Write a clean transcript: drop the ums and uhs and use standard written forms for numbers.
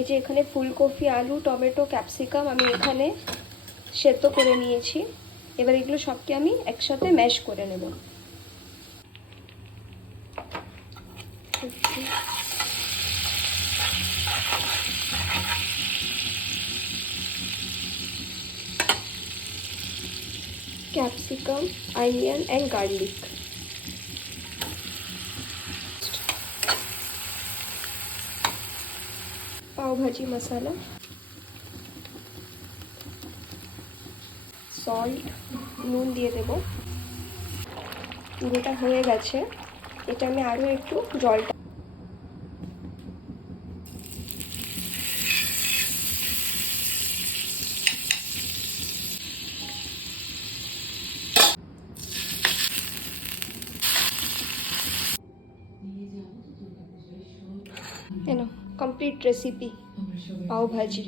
এই যে এখানে ফুলকপি, আলু, টমেটো, ক্যাপসিকাম আমি এখানে সেদ্ধ করে নিয়েছি। এবার এগুলো সবকে আমি একসাথে ম্যাশ করে নেব। Capsicum, onion and garlic. Pav bhaji মশলা, সল্ট, নুন দিয়ে দেব। পুরোটা হয়ে গেছে। এটা আমি আরও একটু জলটা কমপ্লিট রেসিপি পাও ভাজি।